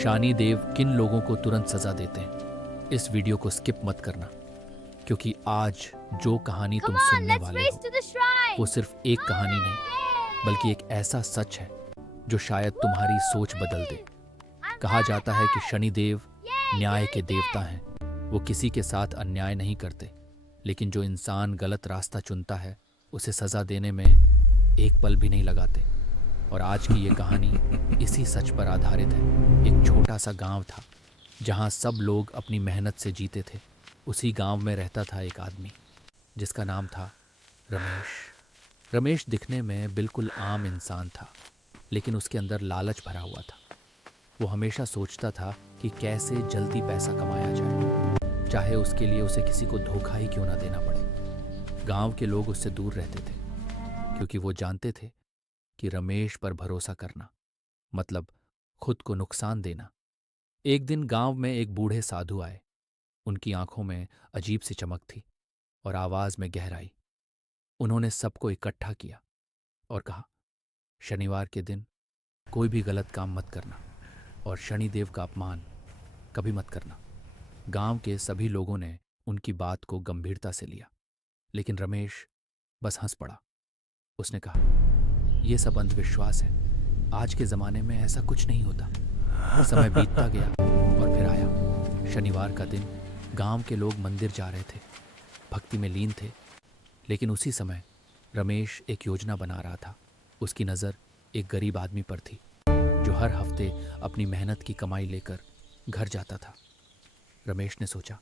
शनि देव किन लोगों को तुरंत सजा देते हैं, इस वीडियो को स्किप मत करना, क्योंकि आज जो कहानी तुम सुनने वाले हो वो सिर्फ एक कहानी नहीं बल्कि एक ऐसा सच है जो शायद तुम्हारी सोच बदल दे। कहा जाता है कि शनि देव न्याय के देवता हैं। वो किसी के साथ अन्याय नहीं करते, लेकिन जो इंसान गलत रास्ता चुनता है उसे सजा देने में एक पल भी नहीं लगाते। और आज की ये कहानी इसी सच पर आधारित है। एक छोटा सा गांव था जहां सब लोग अपनी मेहनत से जीते थे। उसी गांव में रहता था एक आदमी जिसका नाम था रमेश। रमेश दिखने में बिल्कुल आम इंसान था, लेकिन उसके अंदर लालच भरा हुआ था। वो हमेशा सोचता था कि कैसे जल्दी पैसा कमाया जाए, चाहे उसके लिए उसे किसी को धोखा ही क्यों ना देना पड़े। गांव के लोग उससे दूर रहते थे क्योंकि वो जानते थे कि रमेश पर भरोसा करना मतलब खुद को नुकसान देना। एक दिन गांव में एक बूढ़े साधु आए। उनकी आंखों में अजीब सी चमक थी और आवाज में गहराई। उन्होंने सबको इकट्ठा किया और कहा, शनिवार के दिन कोई भी गलत काम मत करना और शनिदेव का अपमान कभी मत करना। गांव के सभी लोगों ने उनकी बात को गंभीरता से लिया, लेकिन रमेश बस हंस पड़ा। उसने कहा, यह सब अंधविश्वास है। आज के जमाने में ऐसा कुछ नहीं होता। समय बीतता गया और फिर आया शनिवार का दिन। गांव के लोग मंदिर जा रहे थे, भक्ति में लीन थे, लेकिन उसी समय रमेश एक योजना बना रहा था। उसकी नज़र एक गरीब आदमी पर थी जो हर हफ्ते अपनी मेहनत की कमाई लेकर घर जाता था। रमेश ने सोचा,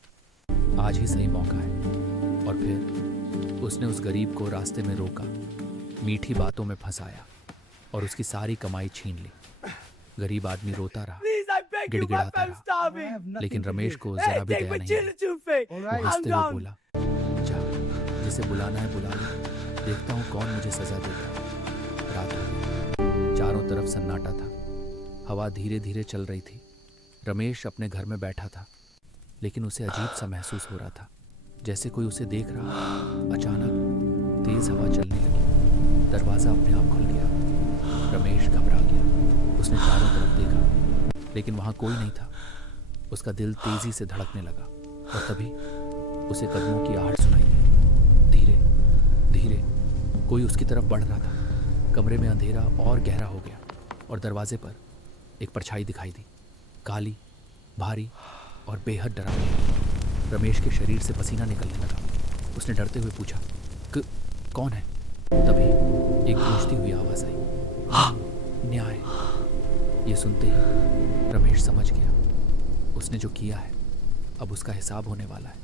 आज ही सही मौका है, और फिर उसने उस गरीब को रास्ते में रोका, मीठी बातों में फंसाया और उसकी सारी कमाई छीन ली। गरीब आदमी रोता रहा, गिड़गिड़ाता रहा, लेकिन रमेश को जरा भी दया नहीं आई। वो हंसते हुए बोला, जा, जिसे बुलाना है बुला ले, देखता हूँ कौन मुझे सजा देता। रात हो गई, चारों तरफ सन्नाटा था, हवा धीरे धीरे चल रही थी। रमेश अपने घर में बैठा था, लेकिन उसे अजीब सा महसूस हो रहा था, जैसे कोई उसे देख रहा। अचानक तेज हवा चलने लगी, दरवाजा अपने आप खुल गया। रमेश घबरा गया। उसने चारों तरफ देखा, लेकिन वहां कोई नहीं था। उसका दिल तेजी से धड़कने लगा और तभी उसे कदमों की आहट सुनाई दी। धीरे धीरे कोई उसकी तरफ बढ़ रहा था। कमरे में अंधेरा और गहरा हो गया और दरवाजे पर एक परछाई दिखाई दी, काली, भारी और बेहद डरावनी। रमेश के शरीर से पसीना निकलने लगा। उसने डरते हुए पूछा, कौन है? तभी एक गूंजती हुई आवाज आई, न्याय। ये सुनते ही रमेश समझ गया, उसने जो किया है अब उसका हिसाब होने वाला है।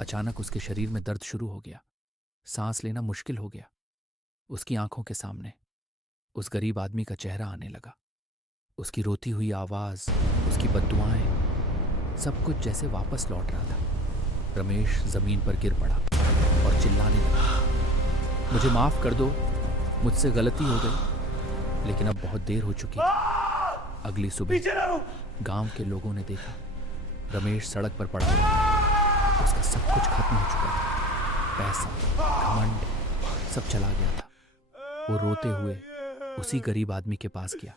अचानक उसके शरीर में दर्द शुरू हो गया, सांस लेना मुश्किल हो गया। उसकी आंखों के सामने उस गरीब आदमी का चेहरा आने लगा, उसकी रोती हुई आवाज, उसकी बद्दुआएं, सब कुछ जैसे वापस लौट रहा था। रमेश जमीन पर गिर पड़ा और चिल्लाने लगा, मुझे माफ कर दो, मुझसे गलती हो गई, लेकिन अब बहुत देर हो चुकी। अगली सुबह गांव के लोगों ने देखा, रमेश सड़क पर पड़ा हुआ। उसका सब कुछ खत्म हो चुका था, पैसा, घमंड, सब चला गया था। वो रोते हुए उसी गरीब आदमी के पास गया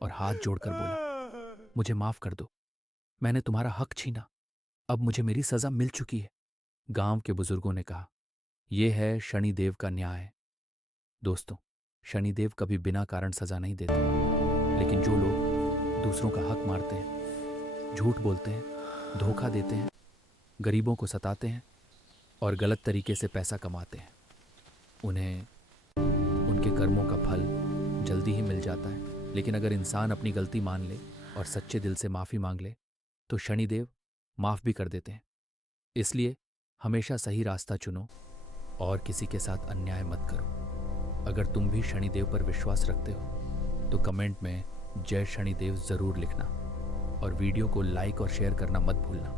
और हाथ जोड़कर बोला, मुझे माफ कर दो, मैंने तुम्हारा हक छीना, अब मुझे मेरी सजा मिल चुकी है। गांव के बुजुर्गों ने कहा, यह है शनिदेव का न्याय। दोस्तों, शनिदेव कभी बिना कारण सजा नहीं देते, लेकिन जो लोग दूसरों का हक मारते हैं, झूठ बोलते हैं, धोखा देते हैं, गरीबों को सताते हैं और गलत तरीके से पैसा कमाते हैं, उन्हें उनके कर्मों का फल जल्दी ही मिल जाता है। लेकिन अगर इंसान अपनी गलती मान ले और सच्चे दिल से माफ़ी मांग ले तो शनिदेव माफ़ भी कर देते हैं। इसलिए हमेशा सही रास्ता चुनो और किसी के साथ अन्याय मत करो। अगर तुम भी शनिदेव पर विश्वास रखते हो तो कमेंट में जय शनिदेव ज़रूर लिखना और वीडियो को लाइक और शेयर करना मत भूलना।